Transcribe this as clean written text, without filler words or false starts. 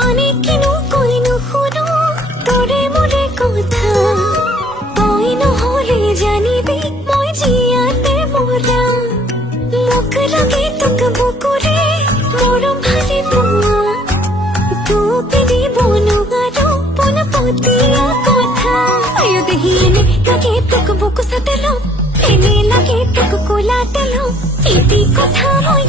আনে কিনো কইনো শুনো তোৰে মোৰে কথা তই নহলে জানিবি মই জিয়াতে মৰা মোক লাগে তোক বুকুৰে মৰম ভালে পোৱা তোক দিব নোৱাৰো পোনপটীয়া কথা আয়ো দেহি এনে লাগে তোক বুকু সাথে লো এনে লাগে তোক কোলাতে লো এটি কথা মই